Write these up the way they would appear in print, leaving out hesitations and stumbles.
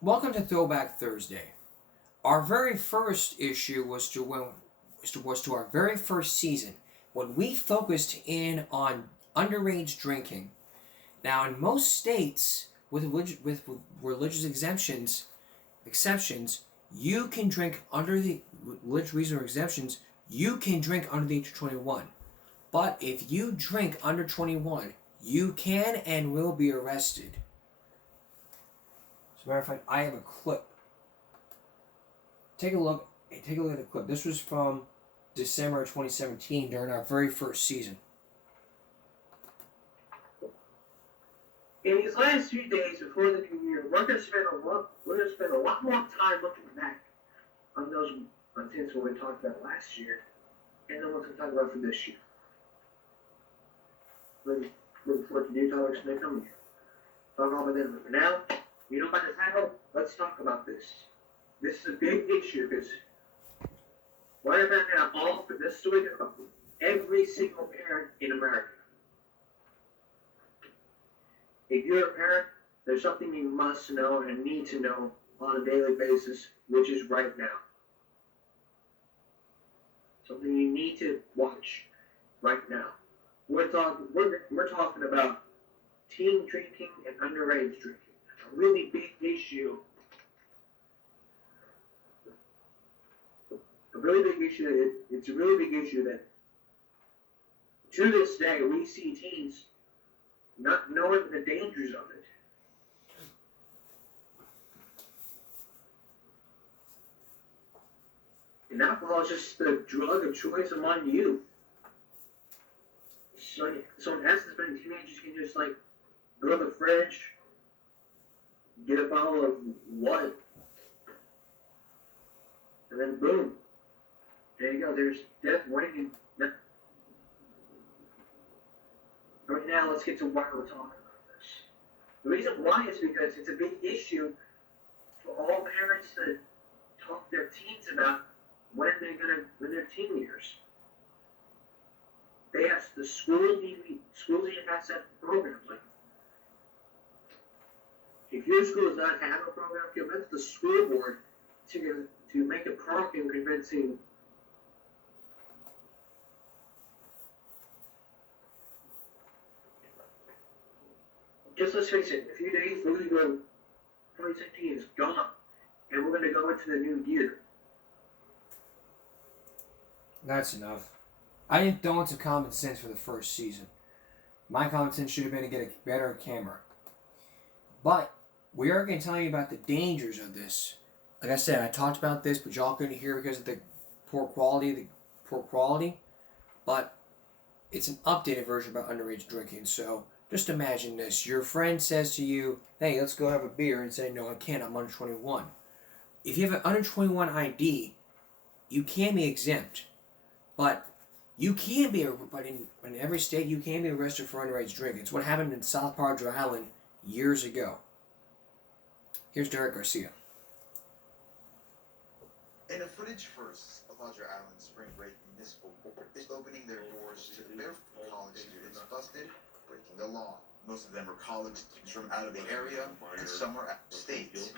Welcome to Throwback Thursday. Our very first issue was to our very first season when we focused in on underage drinking. Now, in most states with religious exceptions, you can drink under the religious reason or exemptions. You can drink under the age of 21. But if you drink under 21, you can and will be arrested. As a matter of fact, I have a clip. Take a look. Take a look at the clip. This was from December 2017 during our very first season. In these last few days before the new year, we're gonna spend a lot more time looking back on those things what we talked about last year, and then what we're talk about for this year. Look forward to new topics may come here. Talk about them. But for now, you know about the title? Let's talk about this. This is a big issue because right about now, all for this story about every single parent in America. If you're a parent, there's something you must know and need to know on a daily basis, which is right now. Something you need to watch right now. We're talking about teen drinking and underage drinking. A really big issue. A really big issue. It's a really big issue that to this day we see teens not knowing the dangers of it. And alcohol is just the drug of choice among youth. So in essence, many teenagers can just go to the fridge, get a bottle of what, and then boom, there you go. There's death waiting. Right now, let's get to why we're talking about this. The reason why is because it's a big issue for all parents to talk to their teens about when they're teen years. They ask the schools need to have set programs. Like, if your school does not have a program, convince the school board to make a program convincing. Just let's face it, in a few days, 2017 is gone, and we're going to go into the new year. That's enough. I didn't throw in some common sense for the first season. My common sense should have been to get a better camera. But we are going to tell you about the dangers of this. Like I said, I talked about this, but y'all couldn't hear because of the poor quality. But it's an updated version about underage drinking. So just imagine this. Your friend says to you, hey, let's go have a beer, and say, no, I can't, I'm under 21. If you have an under 21 ID, you can be exempt. But you can be, but in every state, you can be arrested for underage drinking. It's what happened in South Padre Island years ago. Here's Derek Garcia. In a footage first, Padre Island Spring Break Municipal Court is opening their doors to the barefoot college students busted breaking the law. Most of them are college students from out of the area, and some are out of state. It's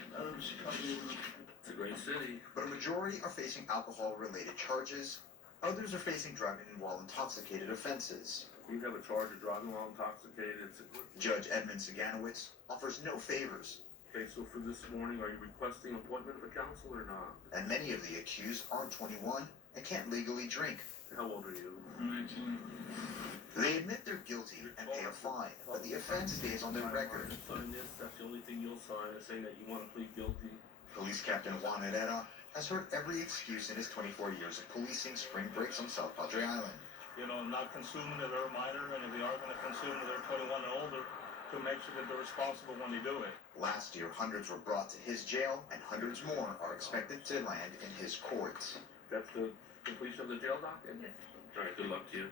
a great city. But a majority are facing alcohol-related charges. Others are facing driving while intoxicated offenses. You have a charge of driving while intoxicated. Judge Edmund Saganowitz offers no favors. Okay, so for this morning, are you requesting appointment of a counsel or not? And many of the accused aren't 21 and can't legally drink. How old are you? 19. They admit they're guilty and pay a fine, but the offense stays on their record. Sign this. That's the only thing you'll sign, is saying that you want to plead guilty. Police Captain Juan Herrera has heard every excuse in his 24 years of policing spring breaks on South Padre Island. Not consuming it, they're a minor, and if they are going to consume it, they're 21 and older, to make sure that they're responsible when they do it. Last year, hundreds were brought to his jail, and hundreds more are expected to land in his courts. That's the completion of the jail docket? Yes. All right, good luck to you.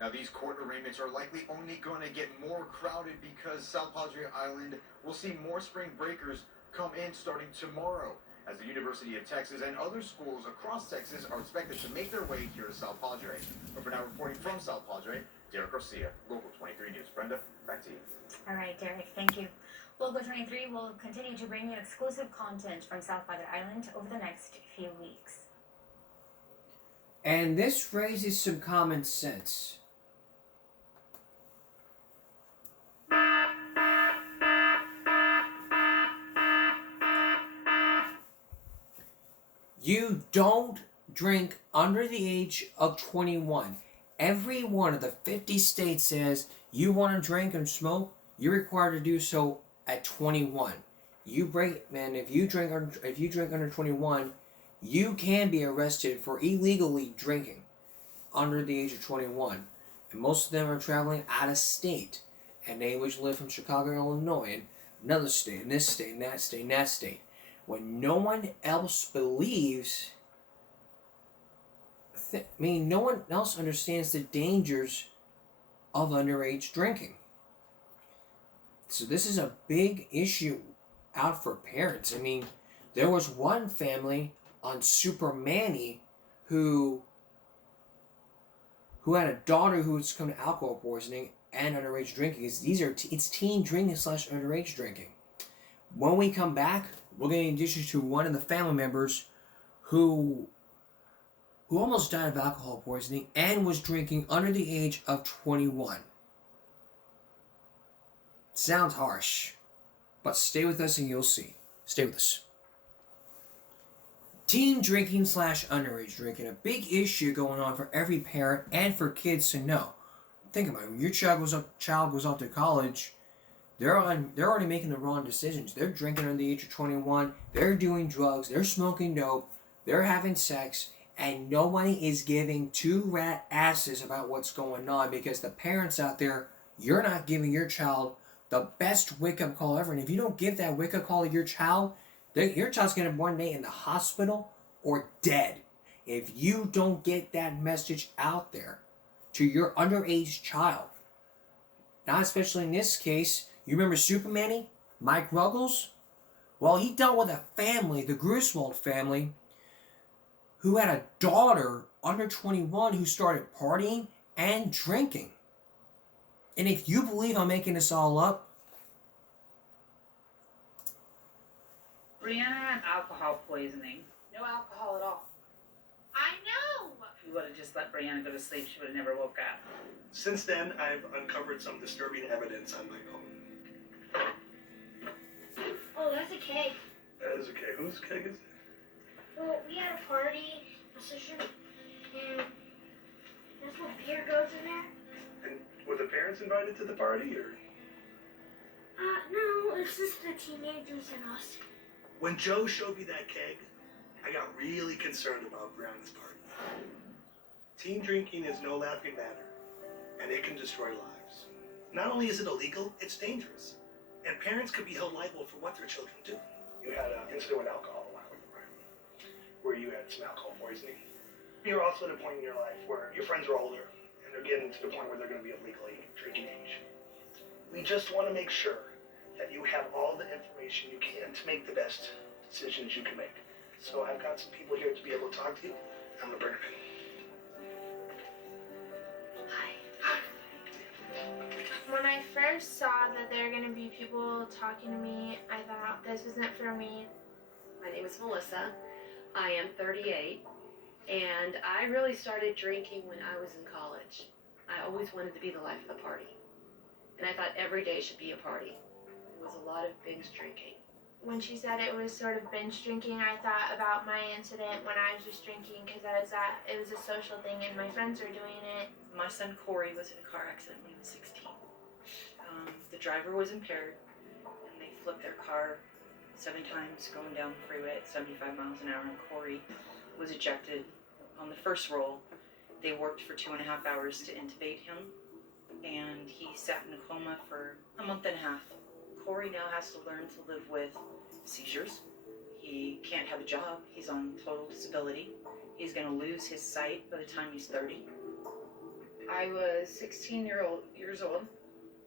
Now, these court arraignments are likely only going to get more crowded because South Padre Island will see more spring breakers come in starting tomorrow, as the University of Texas and other schools across Texas are expected to make their way here to South Padre. But for now, reporting from South Padre, Derek Garcia, Local 23 News. Brenda, back to you. All right, Derek, thank you. Local 23 will continue to bring you exclusive content from South Padre Island over the next few weeks. And this raises some common sense. You don't drink under the age of 21. Every one of the 50 states says you want to drink and smoke, you're required to do so at 21. If you drink under 21, you can be arrested for illegally drinking under the age of 21. And most of them are traveling out of state. And they which live from Chicago, Illinois, and another state, and this state, and that state, and that state. When no one else believes, no one else understands the dangers of underage drinking. So this is a big issue out for parents. I mean, there was one family on Super Manny who had a daughter who was succumbed to alcohol poisoning and underage drinking. It's teen drinking / underage drinking. When we come back, we're going to introduce you to one of the family members who almost died of alcohol poisoning and was drinking under the age of 21. Sounds harsh, but stay with us and you'll see. Stay with us. Teen drinking / underage drinking, a big issue going on for every parent and for kids to know. Think about it. When your child goes off to college, they're already making the wrong decisions. They're drinking under the age of 21. They're doing drugs. They're smoking dope. They're having sex. And nobody is giving two rat asses about what's going on because the parents out there, you're not giving your child the best wake-up call ever. And if you don't give that wake-up call to your child, your child's going to be one day in the hospital or dead. If you don't get that message out there to your underage child. Now, especially in this case, you remember Super Manny? Mike Ruggles? Well, he dealt with a family, the Griswold family, who had a daughter under 21 who started partying and drinking. And if you believe I'm making this all up, Brianna had alcohol poisoning. No alcohol at all. I know! If you would have just let Brianna go to sleep, she would have never woke up. Since then, I've uncovered some disturbing evidence on my own. Oh, that's a keg. That is a keg. Whose keg is it? Well, we had a party, my sister, and that's what beer goes in there. And were the parents invited to the party, or? No, it's just the teenagers and us. When Joe showed me that keg, I got really concerned about Brianna's party. Teen drinking is no laughing matter, and it can destroy lives. Not only is it illegal, it's dangerous. And parents could be held liable for what their children do. You had an incident with alcohol a while ago, right? Where you had some alcohol poisoning. You're also at a point in your life where your friends are older, and they're getting to the point where they're going to be of legally drinking age. We just want to make sure that you have all the information you can to make the best decisions you can make. So I've got some people here to be able to talk to you. I'm going to bring them in. When I first saw that there were going to be people talking to me, I thought this wasn't for me. My name is Melissa. I am 38, and I really started drinking when I was in college. I always wanted to be the life of the party, and I thought every day should be a party. It was a lot of binge drinking. When she said it was sort of binge drinking, I thought about my incident when I was just drinking because it was a social thing and my friends were doing it. My son Corey was in a car accident when he was 16. The driver was impaired, and they flipped their car 7 times going down the freeway at 75 miles an hour, and Corey was ejected on the first roll. They worked for 2.5 hours to intubate him, and he sat in a coma for a month and a half. Corey now has to learn to live with seizures. He can't have a job. He's on total disability. He's going to lose his sight by the time he's 30. I was 16 years old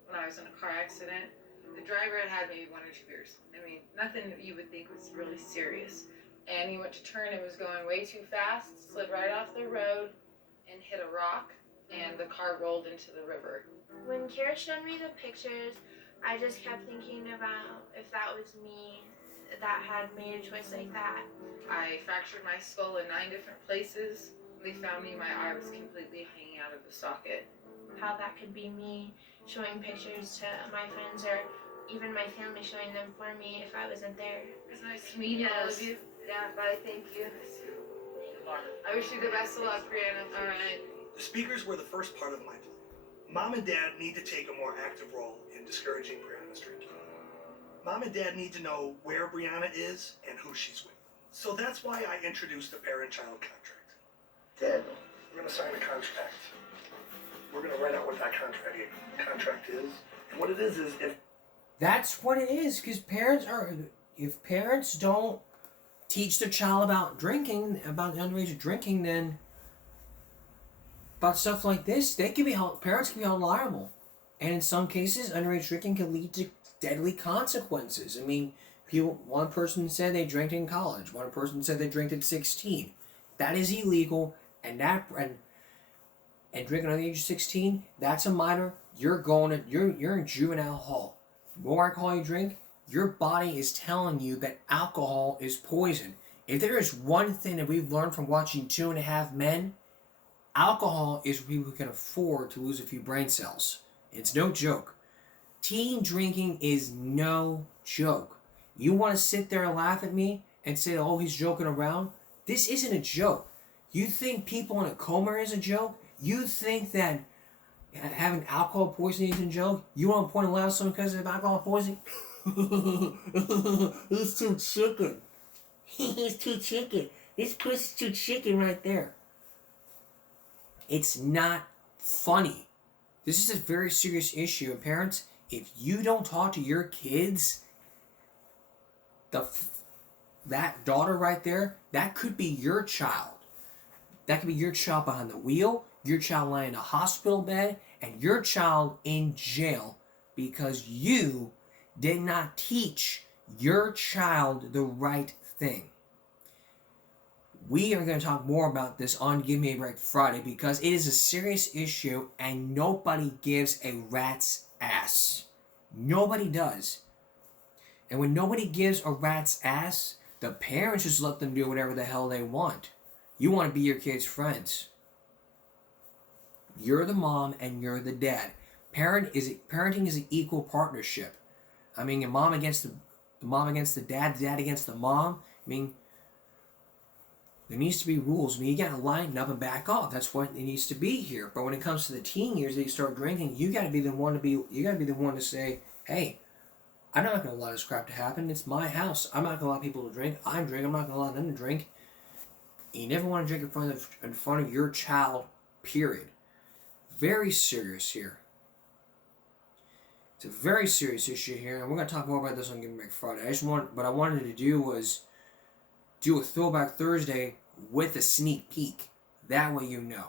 when I was in a car accident. The driver had maybe 1 or 2 beers. I mean, nothing you would think was really serious. And he went to turn and was going way too fast, slid right off the road and hit a rock, and the car rolled into the river. When Kira showed me the pictures, I just kept thinking about if that was me that had made a choice like that. I fractured my skull in 9 different places. They found me, my eye was completely hanging out of the socket. How that could be me showing pictures to my friends or even my family showing them for me if I wasn't there. It's nice meeting all of you. Yeah, bye, thank you. I wish you the best of luck, Brianna. All right. The speakers were the first part of my plan. Mom and Dad need to take a more active role in discouraging Brianna's drinking. Mom and Dad need to know where Brianna is and who she's with. So that's why I introduced the parent-child contract. Dad, we're gonna sign a contract. We're gonna write out what that contract is. And what it is if... That's what it is, because if parents don't teach their child about drinking, about underage drinking, then about stuff like this, parents can be held liable. And in some cases, underage drinking can lead to deadly consequences. I mean, one person said they drank in college. One person said they drank at 16. That is illegal, and drinking under the age of 16, that's a minor. You're in juvenile hall. The more alcohol you drink, your body is telling you that alcohol is poison. If there is one thing that we've learned from watching 2.5 Men, alcohol is where people can afford to lose a few brain cells. It's no joke. Teen drinking is no joke. You want to sit there and laugh at me and say, oh, he's joking around? This isn't a joke. You think people in a coma is a joke? You think that having alcohol poisoning is a joke? You want to point a lot at someone because of alcohol poisoning? He's too chicken. He's too chicken. This pussy's too chicken right there. It's not funny. This is a very serious issue. And parents, if you don't talk to your kids, that daughter right there, that could be your child. That could be your child behind the wheel, your child lying in a hospital bed, and your child in jail because you did not teach your child the right thing. We are going to talk more about this on Give Me a Break Friday because it is a serious issue and nobody gives a rat's ass. Nobody does. And when nobody gives a rat's ass, the parents just let them do whatever the hell they want. You want to be your kids' friends. You're the mom and you're the dad. Parenting is an equal partnership. I mean, a mom against the mom against the dad against the mom. I mean, there needs to be rules. I mean, you got to line up and back off. That's what it needs to be here. But when it comes to the teen years that you start drinking, you got to be the one to say, hey, I'm not going to allow this crap to happen. It's my house. I'm not going to allow people to drink. I'm not going to allow them to drink. You never want to drink in front of your child, period. Very serious here. It's a very serious issue here, and we're going to talk more about this on Give Me Back Friday. What I wanted to do was do a Throwback Thursday with a sneak peek. That way you know.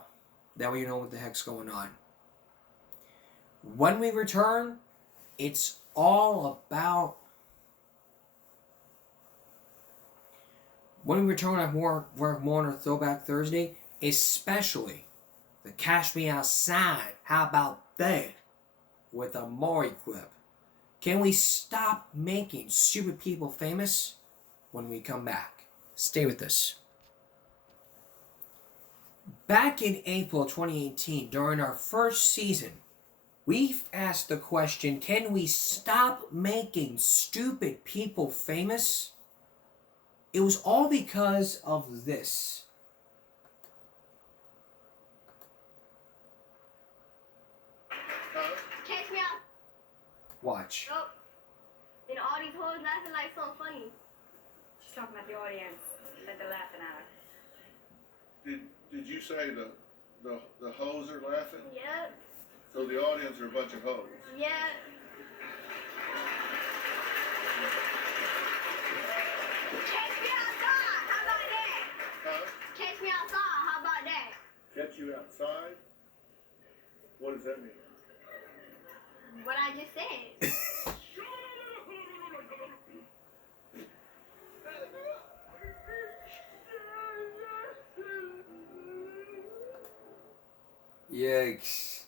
That way you know what the heck's going on. When we return, it's all about... When we return at more on our Throwback Thursday, especially the Cash Me Outside. How about that? With a Maury clip. Can we stop making stupid people famous when we come back? Stay with us. Back in April 2018, during our first season, we've asked the question, can we stop making stupid people famous? It was all because of this. Catch me out. Watch. Oh. And all these hoes laughing like something funny. She's talking about the audience that they're laughing at. Did you say the hoes are laughing? Yep. So the audience are a bunch of hoes? Yeah. Catch me outside. How about that? Huh? Catch me outside. How about that? Catch you outside? What does that mean? What I just said. Yikes.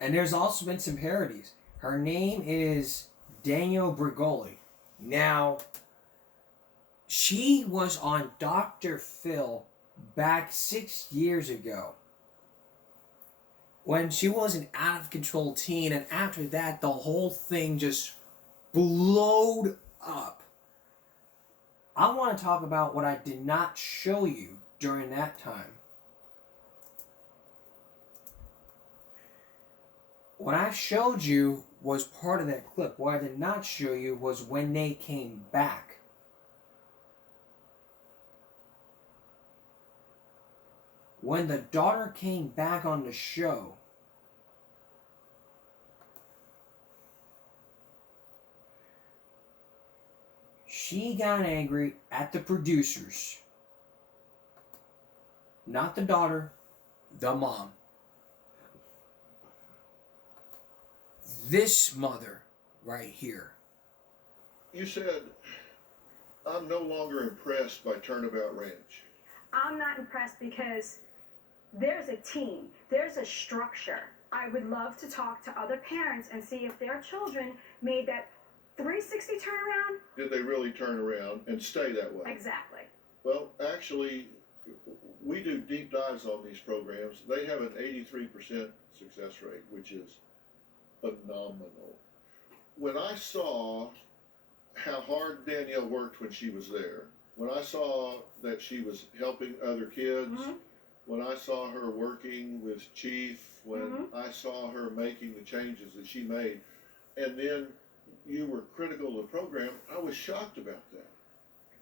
And there's also been some parodies. Her name is Danielle Bregoli. Now, she was on Dr. Phil back 6 years ago when she was an out-of-control teen, and after that, the whole thing just blowed up. I want to talk about what I did not show you during that time. What I showed you was part of that clip. What I did not show you was when they came back. When the daughter came back on the show, she got angry at the producers. Not the daughter, the mom. This mother right here. You said, I'm no longer impressed by Turnabout Ranch. I'm not impressed because there's a team, there's a structure. I would love to talk to other parents and see if their children made that 360 turnaround. Did they really turn around and stay that way? Exactly. Well, actually, we do deep dives on these programs. They have an 83% success rate, which is phenomenal. When I saw how hard Danielle worked when she was there, when I saw that she was helping other kids, when I saw her working with Chief, when I saw her making the changes that she made, and then you were critical of the program, I was shocked about that.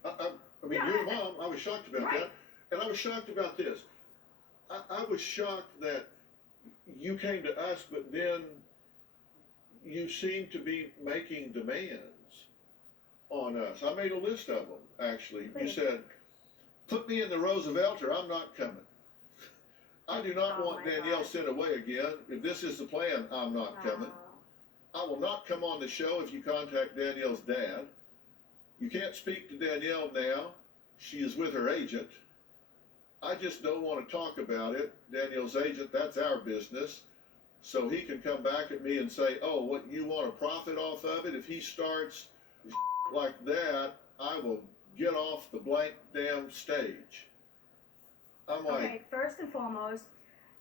I mean, you're the mom, I was shocked about that. And I was shocked about this. I was shocked that you came to us, but then you seem to be making demands on us. I made a list of them, actually. You said, put me in the Roosevelt or I'm not coming. I do not want Danielle sent away again. If this is the plan, I'm not coming. I will not come on the show if you contact Danielle's dad. You can't speak to Danielle now. She is with her agent. I just don't want to talk about it. Danielle's agent, that's our business. So he can come back at me and say, oh, what, you want to profit off of it? If he starts like that, I will get off the blank damn stage. I'm like, Okay, first and foremost,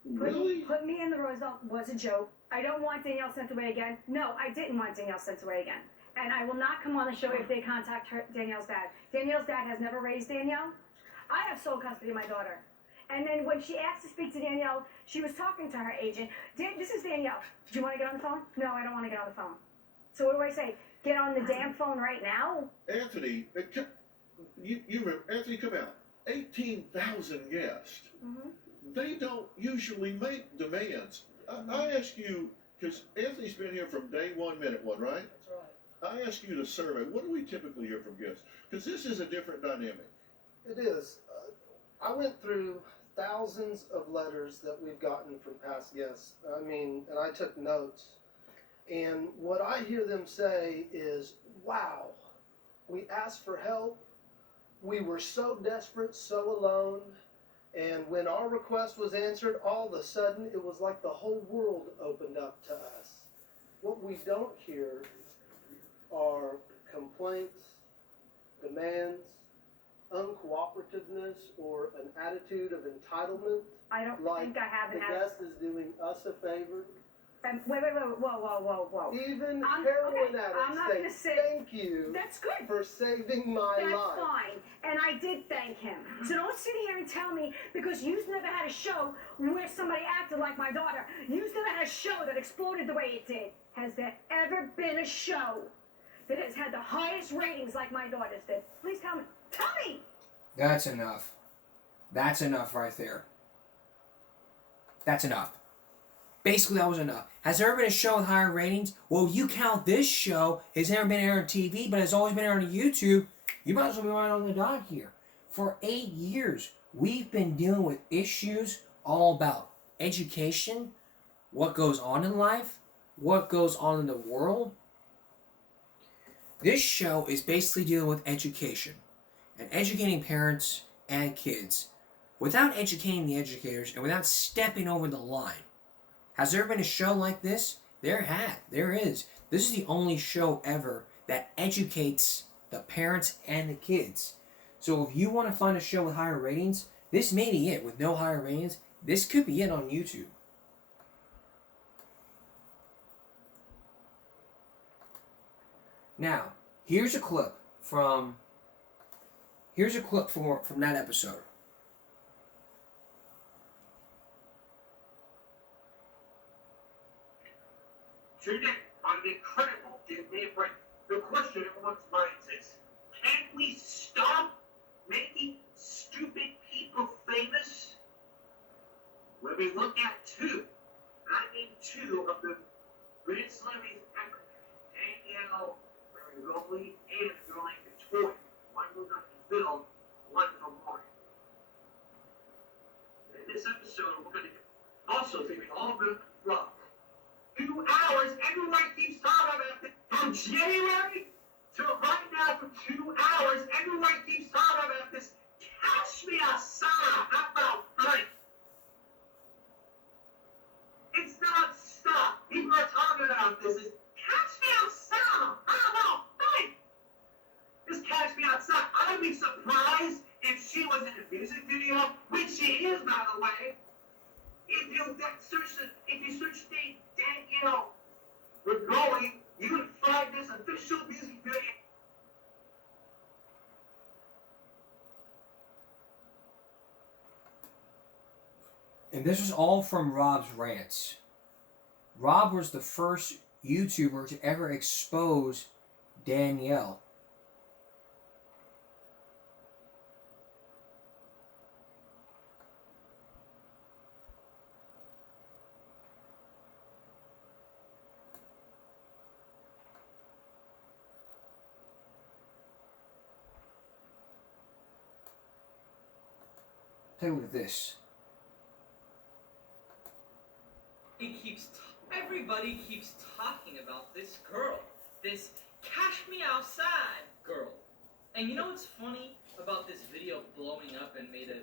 really? Put me in the Roosevelt was a joke. I don't want Danielle sent away again. No, I didn't want Danielle sent away again. And I will not come on the show if they contact Danielle's dad. Danielle's dad has never raised Danielle. I have sole custody of my daughter. And then when she asked to speak to Danielle, she was talking to her agent. This is Danielle. Do you want to get on the phone? No, I don't want to get on the phone. So what do I say? Get on the damn phone right now? Anthony, you remember, Anthony, come out. 18,000 guests. They don't usually make demands. I ask you, because Anthony's been here from day one, minute one, right? That's right. I ask you to survey. What do we typically hear from guests? Because this is a different dynamic. It is. I went through thousands of letters that we've gotten from past guests. I mean, and I took notes. And what I hear them say is, wow, we asked for help. We were so desperate, so alone. And when our request was answered, all of a sudden, it was like the whole world opened up to us. What we don't hear are complaints, demands, uncooperativeness, or an attitude of entitlement. I don't think I have the guest is doing us a favor. Wait, whoa. Even I'm not going to say thank you. That's good. For saving my life. That's fine. And I did thank him. So don't sit here and tell me, because you've never had a show where somebody acted like my daughter. You've never had a show that exploded the way it did. Has there ever been a show that has had the highest ratings like my daughter's did? Please tell me. Tell me! That's enough. That's enough right there. That's enough. Basically, that was enough. Has there ever been a show with higher ratings? Well, you count this show. It's never been aired on TV, but it's always been aired on YouTube. You might as well be right on the dot here. For 8 years, we've been dealing with issues all about education, what goes on in life, what goes on in the world. This show is basically dealing with education and educating parents and kids without educating the educators and without stepping over the line. Has there been a show like this There is. This is the only show ever that educates the parents and the kids. So if you want to find a show with higher ratings, this may be it. With no higher ratings, this could be it on YouTube. Now, here's a clip from that episode. Today, on the incredible Give Me a Break, the question in everyone's minds is, can we stop making stupid people famous? When we look at two, I mean two of the greatest celebrities ever, Danielle, Bergoli, and a girl named Victoria. One was on film, one from Mark. In this episode, we're going to also think all good luck. 2 hours, everyone keeps talking about this. From January to right now, for 2 hours, everyone keeps talking about this. Catch me outside. How about right? It's not stop. People are talking about this. It's catch me outside. How about right? Just catch me outside. I would be surprised if she was in a music video, which she is, by the way. If you search the Danielle Bergoli, you would find this official music video. And this was all from Rob's rants. Rob was the first YouTuber to ever expose Danielle. Take a look at this. Everybody keeps talking about this girl, this Cash Me Outside girl. And you know what's funny about this video blowing up and made a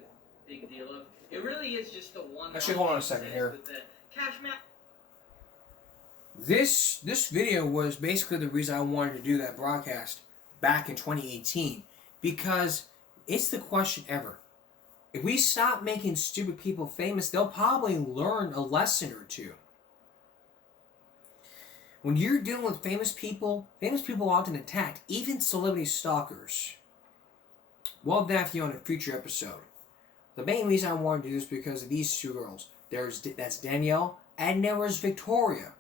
big deal of? It really is just the one. Actually, hold on a second here. With the Cash Me. This video was basically the reason I wanted to do that broadcast back in 2018, because it's the question ever. If we stop making stupid people famous, they'll probably learn a lesson or two. When you're dealing with famous people often attack even celebrity stalkers. We'll have that for you on a future episode. The main reason I wanted to do this is because of these two girls. That's Danielle, and there was Victoria.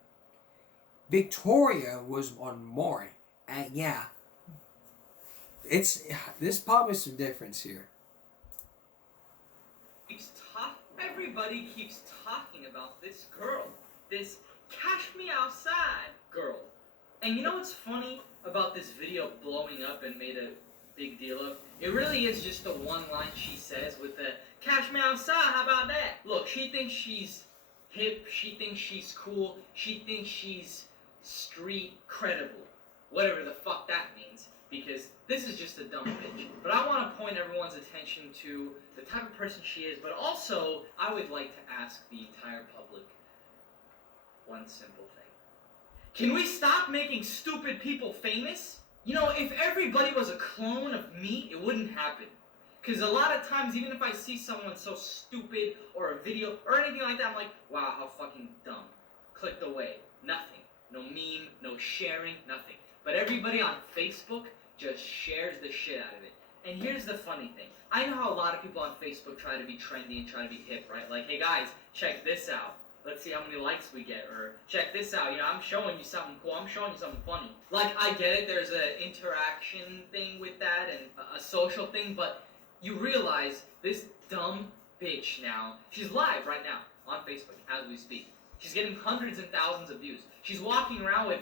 Victoria was on Maury. And yeah, there's probably some difference here. Everybody keeps talking about this girl, this Cash Me Outside girl. And you know what's funny about this video blowing up and made a big deal of? It really is just the one line she says with the Cash Me Outside, how about that? Look, she thinks she's hip, she thinks she's cool, she thinks she's street credible. Whatever the fuck that means. Because this is just a dumb bitch. But I want to point everyone's attention to the type of person she is, but also I would like to ask the entire public one simple thing. Can we stop making stupid people famous? You know, if everybody was a clone of me, it wouldn't happen. Because a lot of times, even if I see someone so stupid, or a video, or anything like that, I'm like, wow, how fucking dumb. Clicked away. Nothing. No meme, no sharing, nothing. But everybody on Facebook just shares the shit out of it. And here's the funny thing. I know how a lot of people on Facebook try to be trendy and try to be hip, right? Like, hey guys, check this out. Let's see how many likes we get. Or, check this out. You know, I'm showing you something cool. I'm showing you something funny. Like, I get it. There's an interaction thing with that and a social thing. But you realize this dumb bitch now, she's live right now on Facebook as we speak. She's getting hundreds and thousands of views. She's walking around with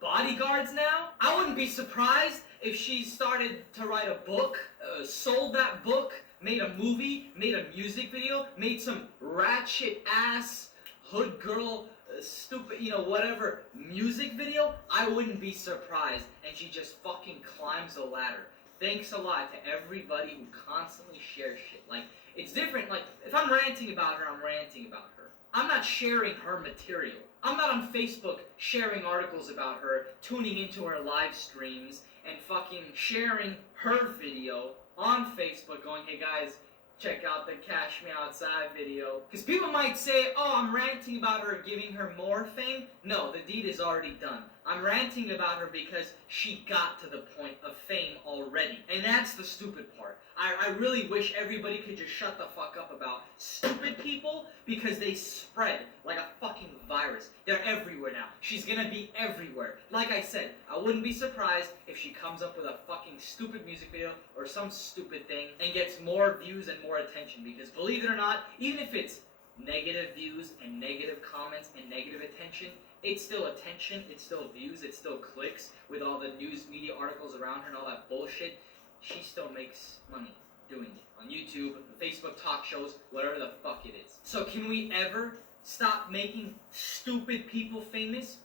bodyguards now. I wouldn't be surprised if she started to write a book, sold that book, made a movie, made a music video, made some ratchet ass hood girl, stupid, you know, whatever music video. I wouldn't be surprised. And she just fucking climbs the ladder. Thanks a lot to everybody who constantly shares shit. Like, it's different. Like, if I'm ranting about her, I'm ranting about her. I'm not sharing her material. I'm not on Facebook sharing articles about her, tuning into her live streams, and fucking sharing her video on Facebook going, hey guys, check out the Cash Me Outside video. Because people might say, oh, I'm ranting about her, giving her more fame. No, the deed is already done. I'm ranting about her because she got to the point of fame already. And that's the stupid part. I really wish everybody could just shut the fuck up about stupid people because they spread like a fucking virus. They're everywhere now. She's gonna be everywhere. Like I said, I wouldn't be surprised if she comes up with a fucking stupid music video or some stupid thing and gets more views and more attention, because believe it or not, even if it's negative views and negative comments and negative attention, it's still attention, it's still views, it's still clicks with all the news media articles around her and all that bullshit. She still makes money doing it on YouTube, Facebook talk shows, whatever the fuck it is. So can we ever stop making stupid people famous?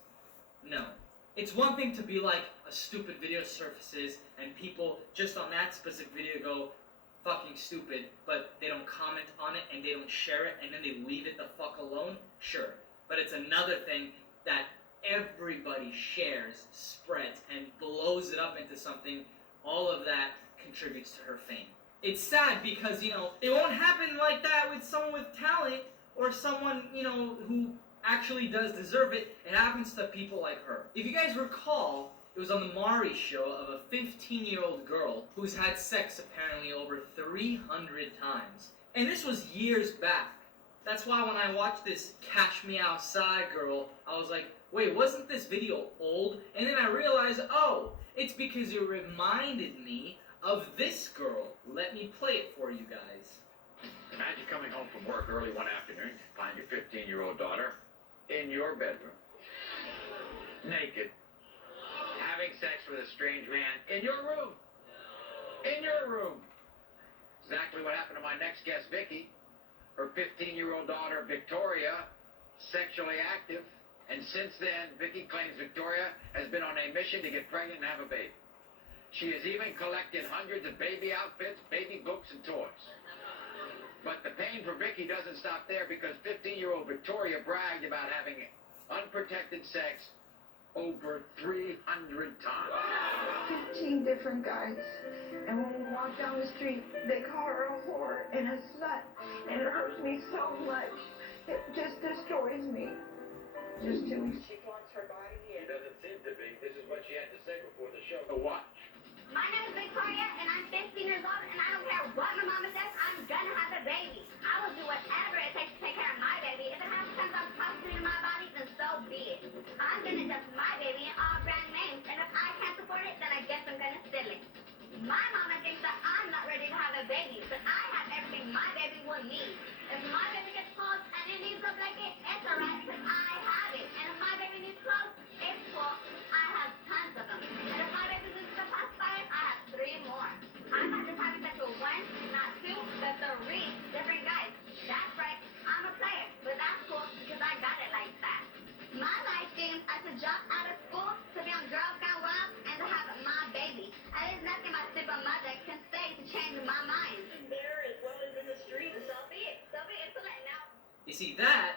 No. It's one thing to be like, a stupid video surfaces and people just on that specific video go fucking stupid, but they don't comment on it and they don't share it and then they leave it the fuck alone. Sure. But it's another thing that everybody shares, spreads, and blows it up into something. All of that contributes to her fame. It's sad because, you know, it won't happen like that with someone with talent or someone, you know, who actually does deserve it. It happens to people like her. If you guys recall, it was on the Maury show of a 15-year-old girl who's had sex apparently over 300 times. And this was years back. That's why when I watched this Cash Me Outside girl, I was like, wait, wasn't this video old? And then I realized, oh, it's because it reminded me of this girl. Let me play it for you guys. Imagine coming home from work early one afternoon to find your 15-year-old daughter in your bedroom, naked, having sex with a strange man in your room. In your room. Exactly what happened to my next guest, Vicky. Her 15-year-old daughter, Victoria, sexually active. And since then, Vicky claims Victoria has been on a mission to get pregnant and have a baby. She has even collected hundreds of baby outfits, baby books, and toys. But the pain for Vicky doesn't stop there, because 15-year-old Victoria bragged about having unprotected sex over 300 times. 15 different guys. And when we walk down the street, they call her a whore and a slut. And it hurts me so much. It just destroys me. Just to... She wants her body. It doesn't seem to be. This is what she had to say before the show. So watch. My name is Victoria, and I'm 15 years old, and I don't care what my mama says, I'm gonna have a baby. I will do whatever it takes to take care of my baby. If it has to come from toxin in my body, then so be it. I'm gonna adopt my baby in all brand names, and if I can't support it, then I guess I'm gonna steal it. My mama thinks that I'm not ready to have a baby, but I have everything my baby will need. If my baby gets cold and it needs a blanket, it's alright because I have it. And if my baby needs clothes, it's cool. I have tons of them. And if my baby needs a pacifier, I have 3 more. I'm not just having sex with 1, not 2, but 3 different guys. That's right, I'm a player, but that's cool because I got it like that. My life dream is to drop out of school, to be on Girl Scout Wild, and to have my baby. And there's nothing my stupid mother can say to change my mind. There as well as in the street. So be it. So be it. So let now. You see that,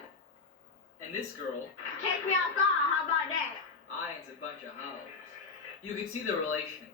and this girl, Take me outside. How about that? it's a bunch of hoes. You can see the relation,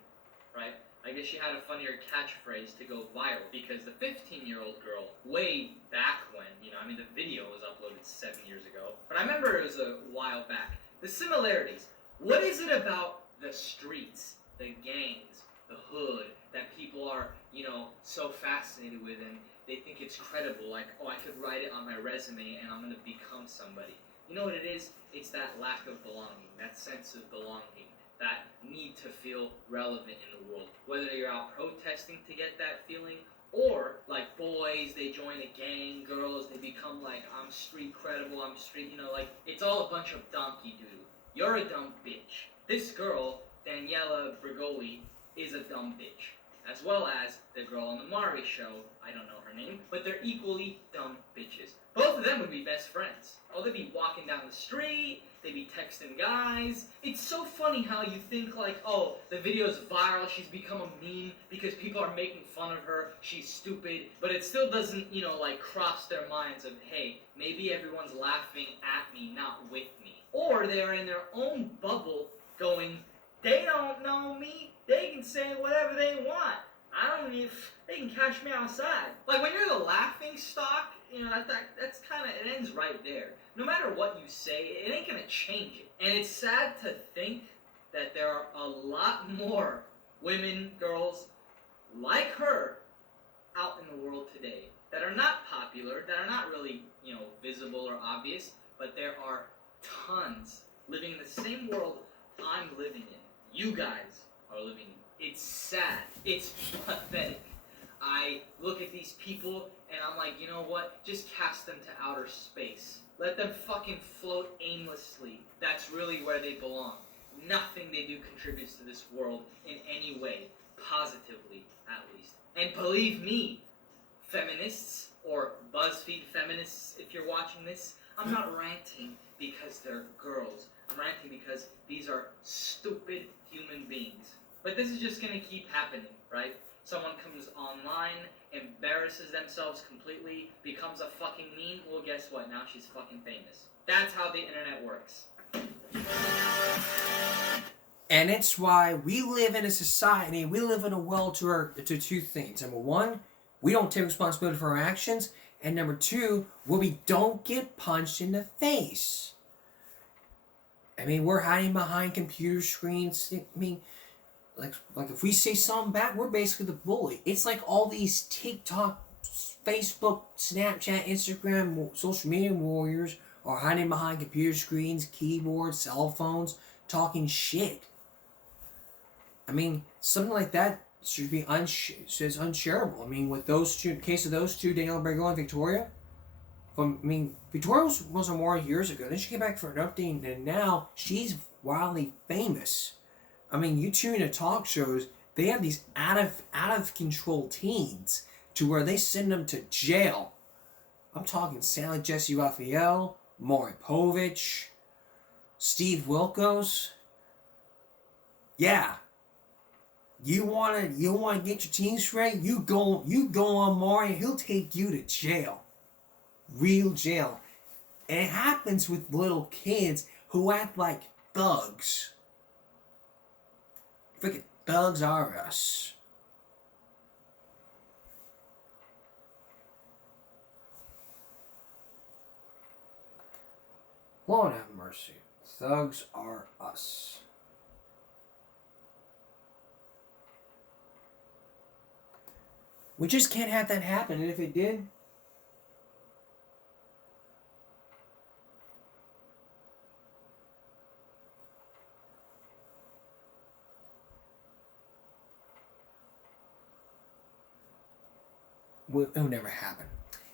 right? I guess she had a funnier catchphrase to go viral, because the 15-year-old girl, way back when, you know, I mean, the video was uploaded 7 years ago, but I remember it was a while back. The similarities. What is it about the streets, the gangs, the hood, that people are, you know, so fascinated with, and they think it's credible, like, oh, I could write it on my resume and I'm gonna become somebody. You know what it is? It's that lack of belonging, that sense of belonging, that need to feel relevant in the world. Whether you're out protesting to get that feeling, or like boys, they join a gang, girls, they become like, I'm street credible, I'm street, you know, like, it's all a bunch of donkey doo. You're a dumb bitch. This girl, Daniela Bregoli, is a dumb bitch. As well as the girl on the Maury show, I don't know her name, but they're equally dumb bitches. Both of them would be best friends. Oh, they'd be walking down the street, they'd be texting guys. It's so funny how you think like, oh, the video's viral, she's become a meme because people are making fun of her, she's stupid, but it still doesn't, you know, like cross their minds of, hey, maybe everyone's laughing at me, not with me. or they are in their own bubble going, they don't know me, they can say whatever they want. I don't even, they can catch me outside. Like when you're the laughing stock, you know, that's kind of, it ends right there. No matter what you say, it ain't gonna change it. And it's sad to think that there are a lot more women, girls like her out in the world today that are not popular, that are not really, you know, visible or obvious, but there are tons living in the same world I'm living in. You guys are living in. It's sad. It's pathetic. I look at these people and I'm like, you know what? Just cast them to outer space. Let them fucking float aimlessly. That's really where they belong. Nothing they do contributes to this world in any way, positively at least. And believe me, feminists, or BuzzFeed feminists, if you're watching this, I'm not ranting because they're girls. I'm ranting because these are stupid human beings. But this is just gonna keep happening, right? Someone comes online, embarrasses themselves completely, becomes a fucking meme. Well, guess what? Now she's fucking famous. That's how the internet works. And it's why we live in a society, we live in a world to two things. Number one, we don't take responsibility for our actions. And number two, where we don't get punched in the face. I mean, we're hiding behind computer screens. I mean, like if we say something bad, we're basically the bully. It's like all these TikTok, Facebook, Snapchat, Instagram, social media warriors are hiding behind computer screens, keyboards, cell phones, talking shit. I mean, something like that should be unshareable. I mean, with those two, in case of those two, Danielle Bergo and Victoria. Victoria was on more years ago. Then she came back for an update, and now she's wildly famous. I mean, you tune into talk shows, they have these out of control teens to where they send them to jail. I'm talking Sally Jesse Raphael, Maury Povich, Steve Wilkos. Yeah. You wanna get your teens straight? You go on Maury, he'll take you to jail. Real jail. And it happens with little kids who act like thugs. Freaking thugs are us. Lord have mercy. Thugs are us. We just can't have that happen, and if it did, it'll never happen.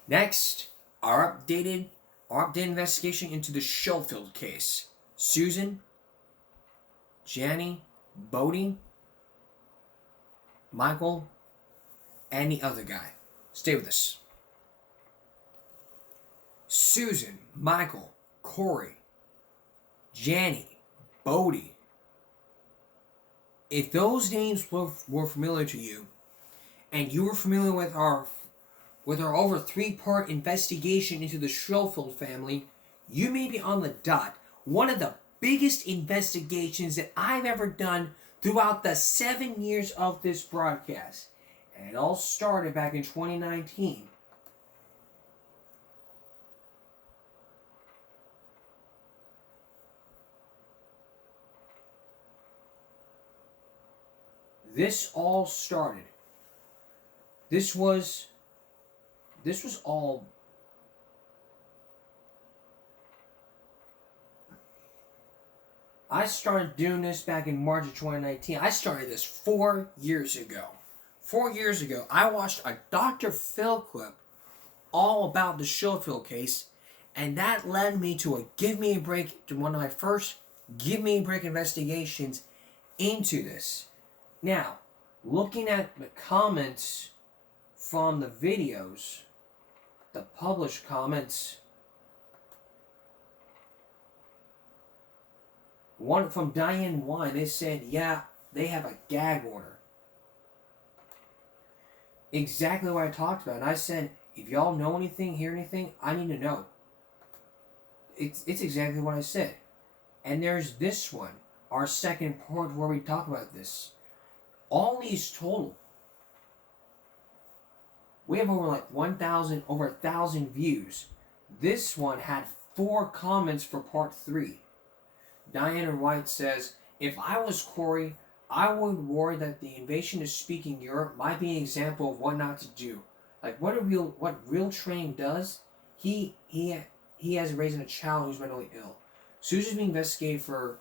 Next, our updated investigation into the Schofield case. Susan, Janny, Bodie, Michael, and the other guy. Stay with us. Susan, Michael, Corey, Janny, Bodie. If those names were familiar to you, and you were familiar with our over 3-part investigation into the Schofield family, you may be on the dot. One of the biggest investigations that I've ever done throughout the 7 years of this broadcast. And it all started back in 2019. This all started. This was all. I started doing this back in March of 2019. I started this 4 years ago. 4 years ago, I watched a Dr. Phil clip all about the Schofield case, and that led me to one of my first Give Me a Break investigations into this. Now, looking at the comments from the videos, the published comments, one from Diane Wine, they said, yeah, they have a gag order. Exactly what I talked about. And I said, if y'all know anything, hear anything, I need to know. It's exactly what I said. And there's this one, our second part where we talk about this. All these total, we have over like 1,000 views. This one had 4 comments for part 3. Diana White says, if I was Corey, I would worry that the invasion of speaking Europe might be an example of what not to do. Like what real training does, he has raising a child who's mentally ill. Susan's being investigated for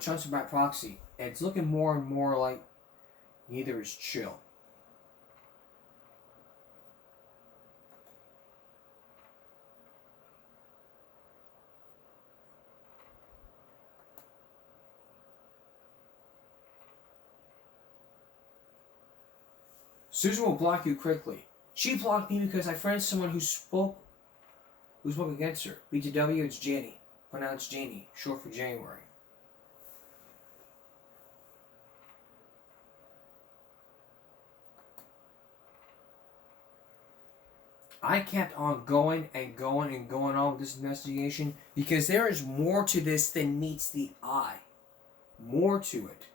chunks by proxy, and it's looking more and more like neither is chill. Susan will block you quickly. She blocked me because I friended someone who spoke against her. BTW, it's Janie. Pronounced Janie, short for January. I kept on going and going and going on with this investigation because there is more to this than meets the eye. More to it.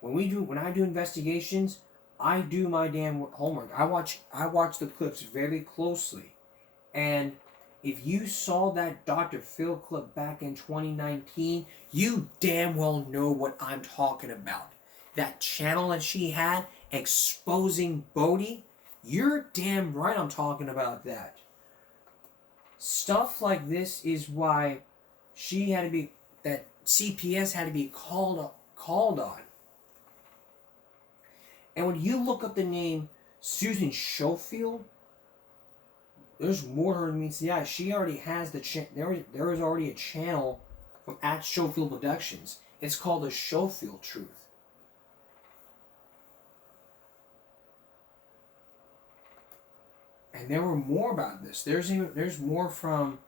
When I do investigations, I do my damn homework. I watch the clips very closely. And if you saw that Dr. Phil clip back in 2019, you damn well know what I'm talking about. That channel that she had exposing Bodie, you're damn right I'm talking about that. Stuff like this is why that CPS had to be called on. And when you look up the name Susan Schofield, there's more to her than meets the eye. She already has there is already a channel from at Schofield Productions. It's called the Schofield Truth. And there were more about this. There's more from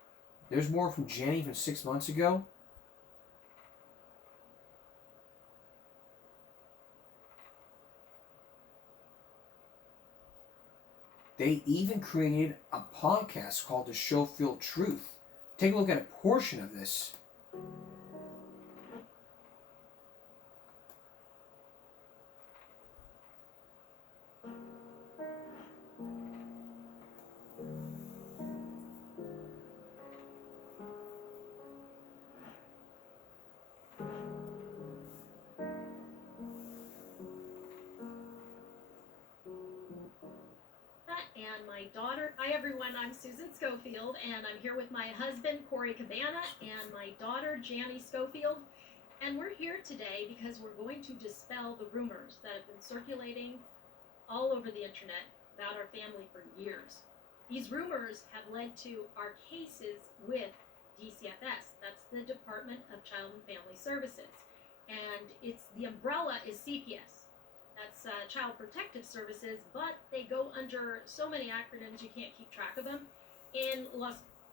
Jenny from 6 months ago. They even created a podcast called The Schofield Truth. Take a look at a portion of this. And my daughter. Hi everyone, I'm Susan Schofield, and I'm here with my husband Corey Cabana and my daughter Janie Schofield. And we're here today because we're going to dispel the rumors that have been circulating all over the internet about our family for years. These rumors have led to our cases with DCFS. That's the Department of Child and Family Services. And the umbrella is CPS. That's Child Protective Services, but they go under so many acronyms you can't keep track of them.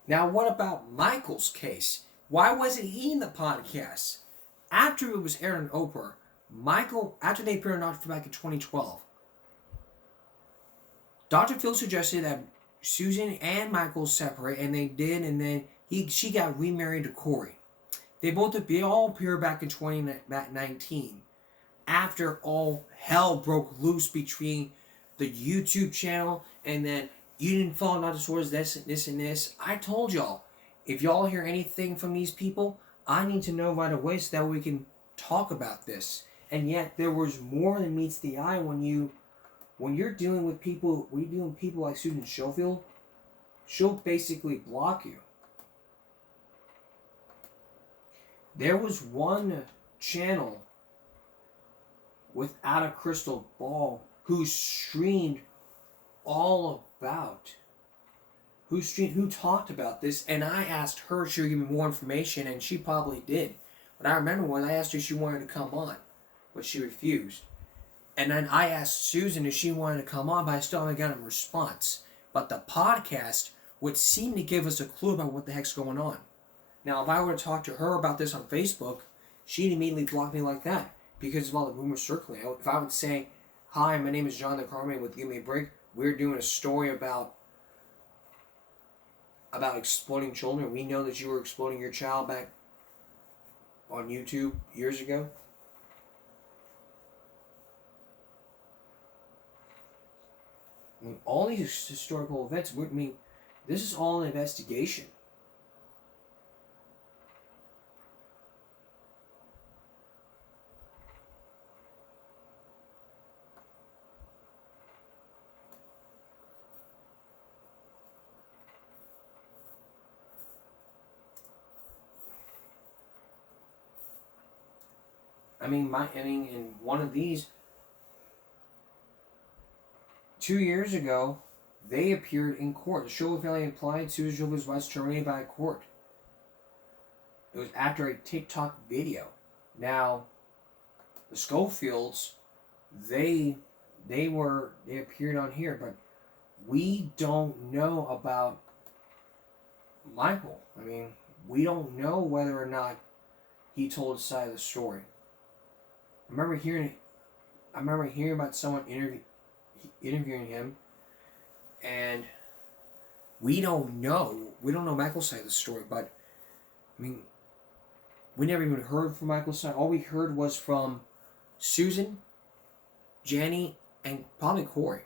Now, what about Michael's case? Why wasn't he in the podcast? After it was aired on Oprah, after they appeared on Dr. Phil back in 2012, Dr. Phil suggested that Susan and Michael separate, and they did, and then she got remarried to Corey. They all appeared back in 2019. After all hell broke loose between the YouTube channel and then you didn't follow not disorders, this, and this. I told y'all, if y'all hear anything from these people, I need to know right away so that we can talk about this. And yet there was more than meets the eye when you're dealing with people like Susan Schofield. She'll basically block you. There was one channel without a crystal ball who talked about this, and I asked her if she would give me more information, and she probably did. But I remember when I asked her if she wanted to come on, but she refused. And then I asked Susan if she wanted to come on, but I still haven't got a response. But the podcast would seem to give us a clue about what the heck's going on. Now, if I were to talk to her about this on Facebook, she'd immediately block me like that, because of all the rumors circulating. If I would say, hi, my name is John the Carman with Give Me a Break, we're doing a story about exploiting children. We know that you were exploiting your child back on YouTube years ago. I mean, all these historical events, I mean, this is all an investigation. I mean, in one of these, 2 years ago, they appeared in court. The Schofield family implied Susan was terminated by a court. It was after a TikTok video. Now, the Schofields, they appeared on here, but we don't know about Michael. I mean, we don't know whether or not he told his side of the story. I remember hearing about someone interviewing him, and we don't know Michael's side of the story, but I mean, we never even heard from Michael's side. All we heard was from Susan, Jenny, and probably Corey.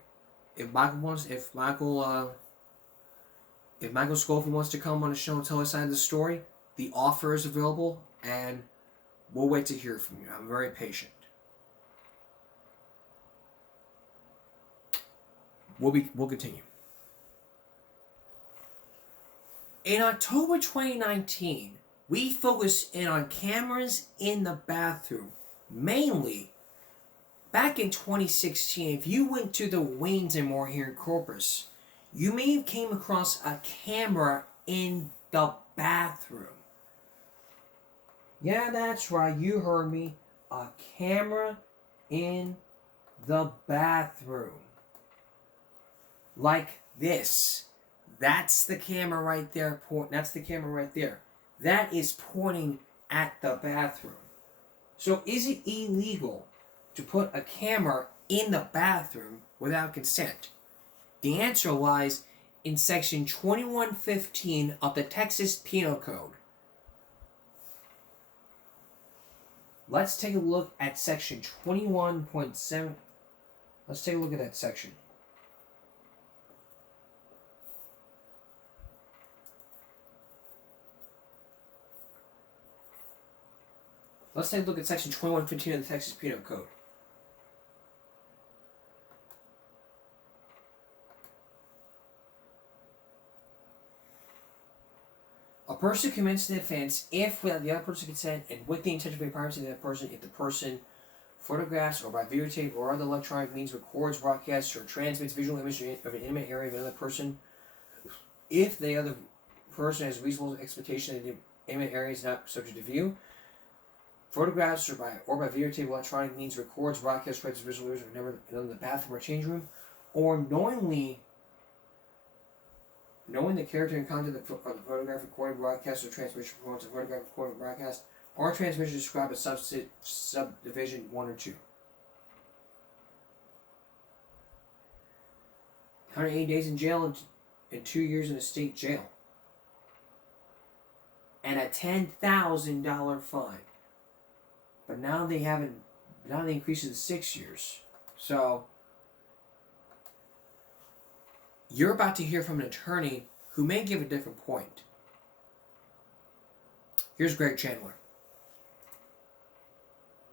If Michael Schofield wants to come on the show and tell his side of the story, the offer is available, and we'll wait to hear from you. I'm very patient. We'll continue. In October 2019, we focused in on cameras in the bathroom. Mainly, back in 2016, if you went to the Waynes and More here in Corpus, you may have came across a camera in the bathroom. Yeah, that's right, you heard me. A camera in the bathroom. Like this. That's the camera right there. That's the camera right there. That is pointing at the bathroom. So is it illegal to put a camera in the bathroom without consent? The answer lies in section 2115 of the Texas Penal Code. Let's take a look at section 21.7. Let's take a look at that section. Let's take a look at section 2115 of the Texas Penal Code. A person commits the offense if, without the other person's consent and with the intention of privacy of that person, if the person photographs or by videotape or other electronic means records, broadcasts, or transmits visual image of an intimate area of another person, if the other person has reasonable expectation that the intimate area is not subject to view, photographs or by videotape electronic means records, broadcasts, transmits visual image of in the bathroom or change room, or knowing the character and content of the photograph, recording, broadcast, or transmission promotes a photograph, recording, broadcast, or transmission described as subdivision 1 or 2. 180 days in jail and 2 years in a state jail. And a $10,000 fine. But now they increased it to 6 years. So you're about to hear from an attorney who may give a different point. Here's Greg Chandler.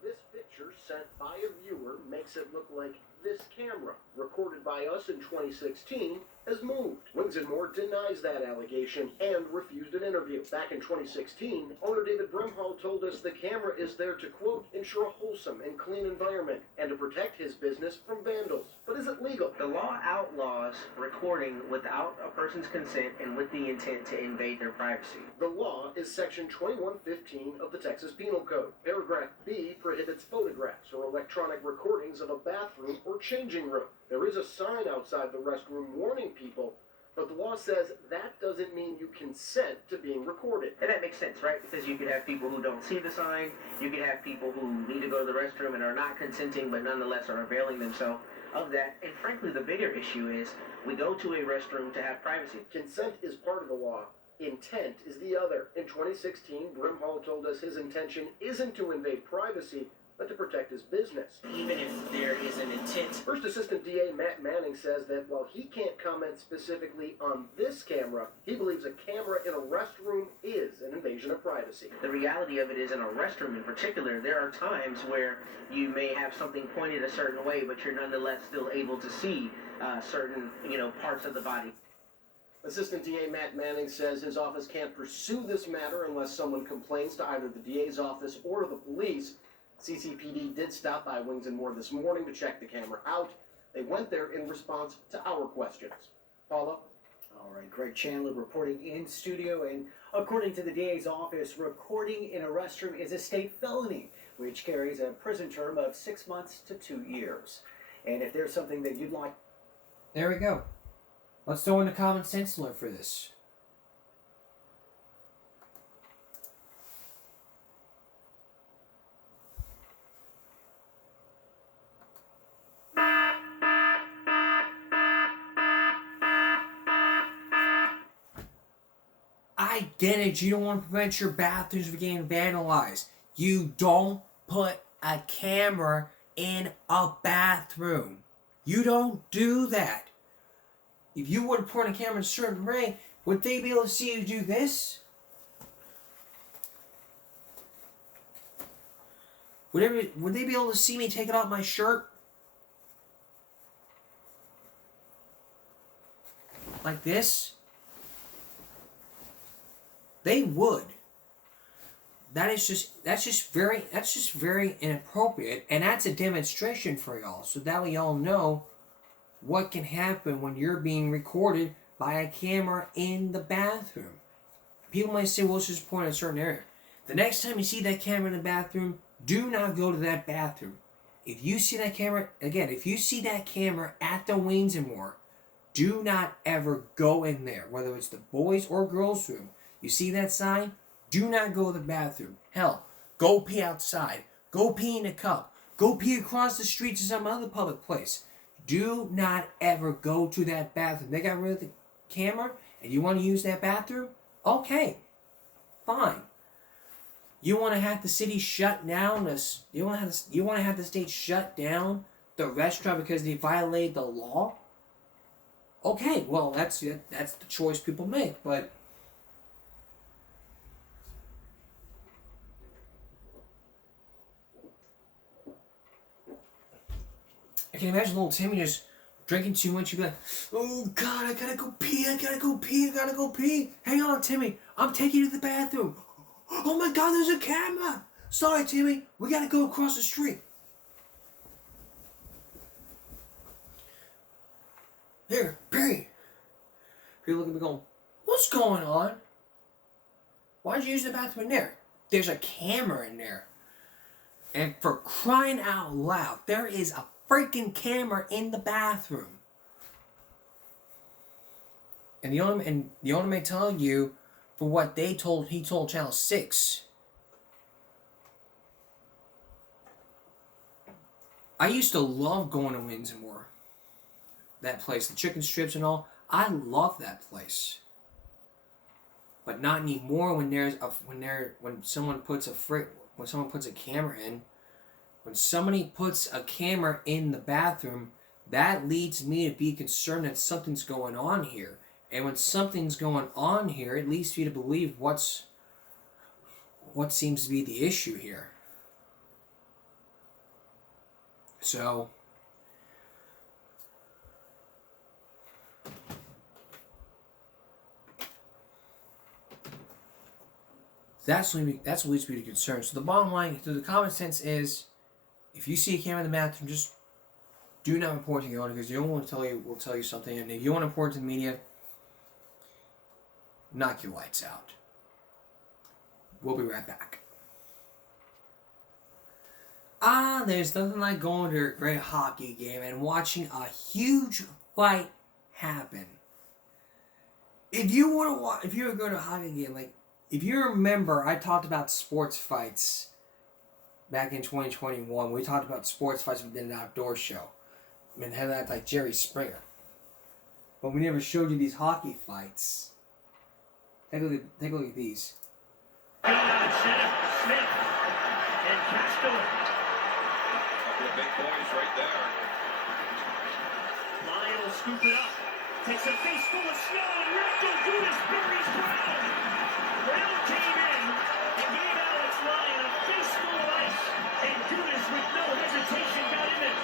This picture sent by a viewer makes it look like this camera, recorded by us in 2016, has moved. Wings and More denies that allegation and refused an interview. Back in 2016, owner David Bremhall told us the camera is there to, quote, ensure a wholesome and clean environment and to protect his business from vandals. But is it legal? The law outlaws recording without a person's consent and with the intent to invade their privacy. The law is section 2115 of the Texas Penal Code. Paragraph B prohibits photographs or electronic recordings of a bathroom or changing room. There is a sign outside the restroom warning people, but the law says that doesn't mean you consent to being recorded. And that makes sense, right? Because you could have people who don't see the sign, you could have people who need to go to the restroom and are not consenting but nonetheless are availing themselves of that. And frankly, the bigger issue is we go to a restroom to have privacy. Consent is part of the law intent is the other. In 2016, Brimhall told us his intention isn't to invade privacy, but to protect his business. Even if there is an intent. First Assistant DA Matt Manning says that while he can't comment specifically on this camera, he believes a camera in a restroom is an invasion of privacy. The reality of it is, in a restroom in particular, there are times where you may have something pointed a certain way, but you're nonetheless still able to see certain, parts of the body. Assistant DA Matt Manning says his office can't pursue this matter unless someone complains to either the DA's office or the police. CCPD did stop by Wings and More this morning to check the camera out. They went there in response to our questions. Paula? All right, Greg Chandler reporting in studio, and according to the DA's office, recording in a restroom is a state felony, which carries a prison term of 6 months to 2 years. And if there's something that you'd like... There we go. Let's throw in the common sense alert for this. I get it. You don't want to prevent your bathrooms from getting vandalized. You don't put a camera in a bathroom. You don't do that. If you were to point a camera in a certain way, would they be able to see you do this? Would they be able to see me taking off my shirt? Like this? They would. That's just very inappropriate, and that's a demonstration for y'all, so that way y'all know what can happen when you're being recorded by a camera in the bathroom. People might say, well, let's just point at a certain area. The next time you see that camera in the bathroom, do not go to that bathroom. If you see that camera, again, if you see that camera at the Waynes and More, do not ever go in there, whether it's the boys or girls' room. You see that sign? Do not go to the bathroom. Hell, go pee outside. Go pee in a cup. Go pee across the street to some other public place. Do not ever go to that bathroom. They got rid of the camera and you want to use that bathroom? Okay, fine. You want to have the city shut down this? You want to have the state shut down the restaurant because they violated the law? Okay, well that's the choice people make, but I can imagine little Timmy just drinking too much. You'd be like, oh God, I gotta go pee, I gotta go pee, I gotta go pee. Hang on, Timmy, I'm taking you to the bathroom. Oh my God, there's a camera. Sorry, Timmy, we gotta go across the street. Here, pee. People look at me going, what's going on? Why'd you use the bathroom in there? There's a camera in there. And for crying out loud, there is a freaking camera in the bathroom. And the owner may tell you for what he told Channel 6. I used to love going to Waynes and More. That place, the chicken strips and all. I love that place. But not anymore when someone puts a camera in. When somebody puts a camera in the bathroom, that leads me to be concerned that something's going on here. And when something's going on here, it leads me to believe what seems to be the issue here. So that's what leads me to concern. So the bottom line, the common sense is, if you see a camera in the bathroom, just do not report to the owner, because the owner will tell you something. And if you want to report to the media, knock your lights out. We'll be right back. There's nothing like going to a great hockey game and watching a huge fight happen. If you were to go to a hockey game, like, if you remember, I talked about sports fights back in 2021. We talked about sports fights within an outdoor show. I mean, had that like Jerry Springer. But we never showed you these hockey fights. Take a look at these. Smith and Castello. Couple of big boys right there. Lyon will scoop it up. Takes a face full of snow and Randall Judas buries Brown. Brown came in and gave Alex Lyon a face full of ice. And Judas with no hesitation got in it.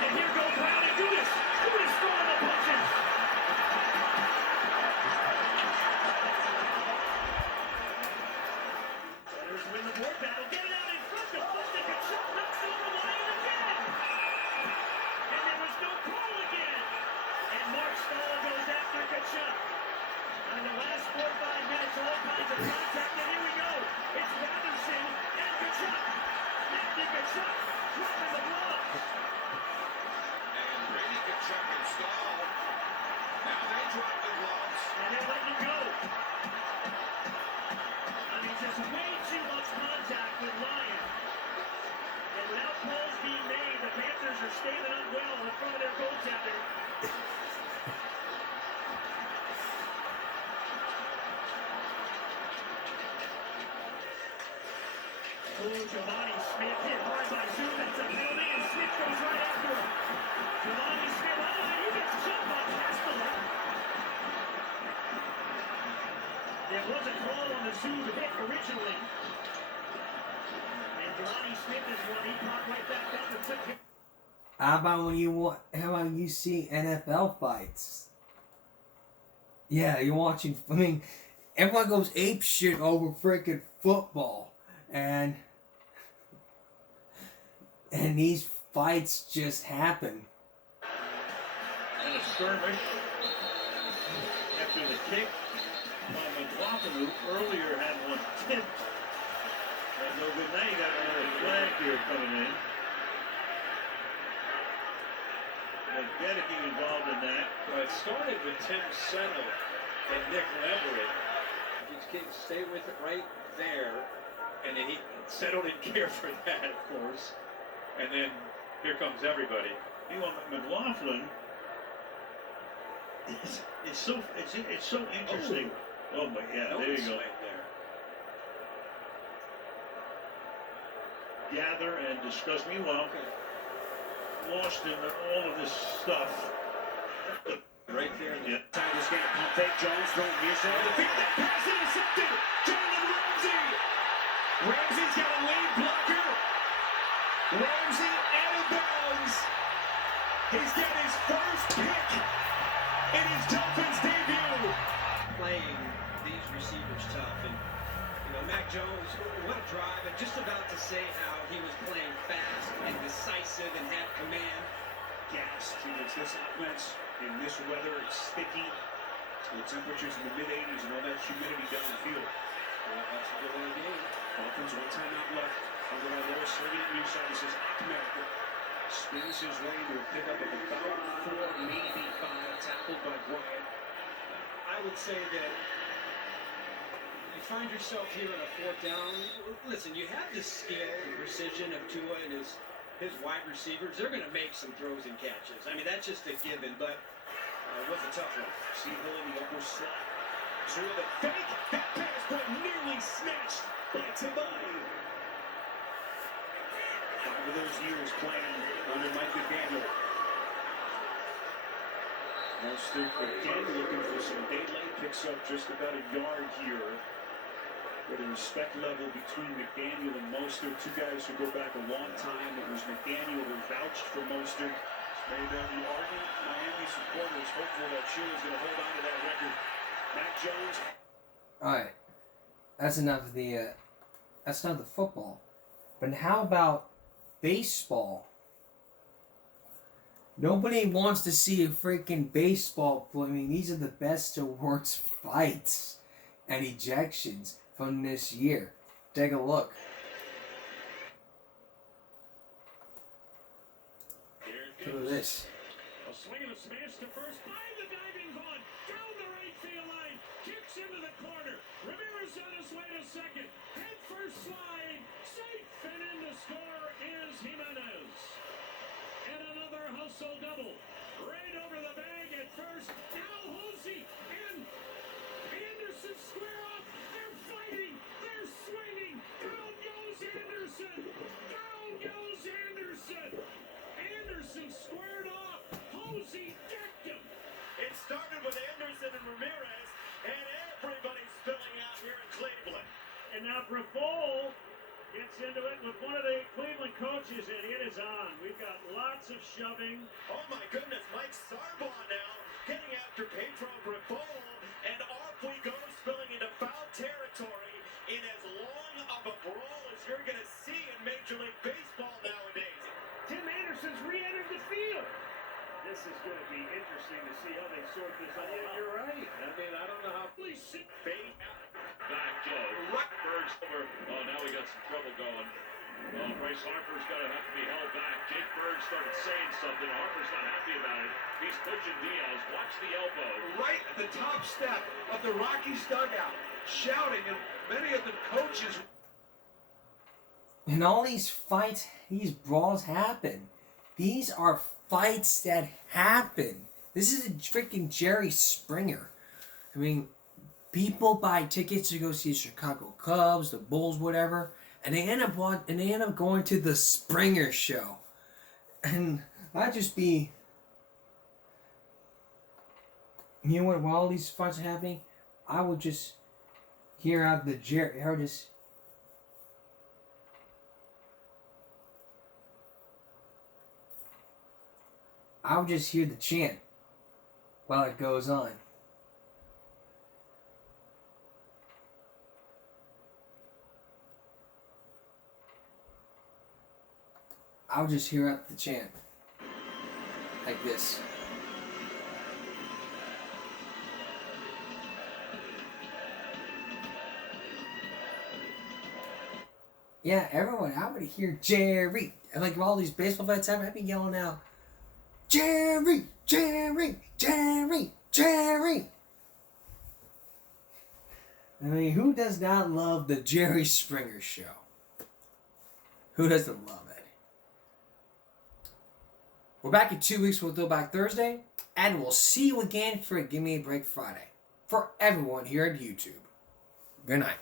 And here go Brown and Judas. Judas throwing the punches. Senators win the board battle. Get it out in front. The Flick a shot. Knocks over Lyon again. And there was no call again. And Mark Stahl goes after Kachuk. In the last 4 or 5 minutes, all kinds of contact. And here we go. It's Robinson and Kachuk. Anthony Kachuk dropping the gloves. And Brady Kachuk and Stahl. Now they drop the gloves. And they're letting him go. I mean, just way too much contact with Lyon. And without calls being made, the Panthers are standing up well in front of their goaltender. Oh, Giovanni Smith hit hard by Zoom. That's a penalty, and Smith goes right after him. Giovanni Smith, and he gets jumped by Castello. There was a call on the Zoom hit originally. And Giovanni Smith is one. He popped right back up and took him. How about you see NFL fights? Yeah, you're watching. I mean, everyone goes ape shit over freaking football, and these fights just happen. And a skirmish after the kick by McLaughlin, who earlier had one tipped. And no good. Now you got another flag here coming in. Getting involved in that. Well, it started with Tim Settle and Nick Leverett. Stay with it right there. And then Settle didn't care for that, of course. And then here comes everybody. Meanwhile, McLaughlin it's so interesting. Oh my, yeah, there you go. Gather and discuss. Meanwhile, lost in all of this stuff. Right there. Yeah. Tigers get a pump fake. Jones throwing near side of the field. That pass intercepted. Jalen Ramsey. Ramsey's got a lead blocker. Ramsey out of bounds. He's got his first pick in his Dolphins debut. Playing these receivers tough, and you know, Mac Jones, what a drive, and just about to say how he was playing fast and decisive and had command. Gassed against this offense in this weather. It's sticky. The temperatures in the mid-80s and all that humidity down the field. That's a good game. Dolphins, 1 timeout left. Under our lower slinging it near side. This is Ahmed. Spins his way into a pickup of about 4, maybe 5, tackled by Bryant. I would say that you find yourself here on a 4th down. Listen, you have the skill and precision of Tua and his wide receivers. They're going to make some throws and catches. I mean, that's just a given, but it was a tough one. Seahill in the upper slot. Tua the fake. That pass but nearly snatched by Tabine. 5 of those years playing under Mike McDaniel. Mostert again looking for some daylight. Picks up just about a yard here. With the respect level between McDaniel and Mostert, 2 guys who go back a long time. It was McDaniel who vouched for Mostert. Made the ardent Miami supporters hopeful that Shula's going to hold on to that record. Mac Jones. All right, that's enough of the football. But how about baseball? Nobody wants to see a freaking baseball play. I mean, these are the best to worst fights and ejections from this year. Take a look. Look at this. A swing and a smash to first. By the diving on. Down the right field line. Kicks into the corner. Ramirez on his way to second. Head first slide. Safe. And in to score is Jimenez. And another hustle double. Right over the bag at first. Now Hosey. And Anderson. Anderson square up. They're fighting. They're swinging. Down goes Anderson. Down goes Anderson. Anderson squared off. Posey decked him. It started with Anderson and Ramirez, and everybody's spilling out here in Cleveland. And now Bravo gets into it with one of the Cleveland coaches, and it is on. We've got lots of shoving. Oh my goodness, Mike Sarbaugh now getting after Pedro Bravo, and off we go, spilling into foul territory in as long of a brawl as you're going to see in Major League Baseball nowadays. Tim Anderson's re-entered the field. This is going to be interesting to see how they sort this all out. You're right. I mean, I don't know how. Please sit. Fade back, Joe. Berg's over. Oh, now we got some trouble going. Well, Bryce Harper's got to have to be held back. Jake Berg started saying something. Harper's not happy about it. He's pushing Diaz. Watch the elbow. Right at the top step of the Rockies dugout, shouting, and many of the coaches. And all these fights, these brawls happen. These are fights that happen. This is a freaking Jerry Springer. I mean, people buy tickets to go see the Chicago Cubs, the Bulls, whatever, and they end up going to the Springer show. And I'd just be, you know what? While all these fights are happening, I would just hear out the Jerry. I would just hear the chant while it goes on. I would just hear out the chant like this. Yeah, everyone, I would hear Jerry. And like all these baseball fights happen, I'd be yelling out, Jerry, Jerry, Jerry, Jerry. I mean, who does not love the Jerry Springer show? Who doesn't love it? We're back in 2 weeks for Throwback Thursday, and we'll see you again for a Give Me a Break Friday. For everyone here at YouTube, good night.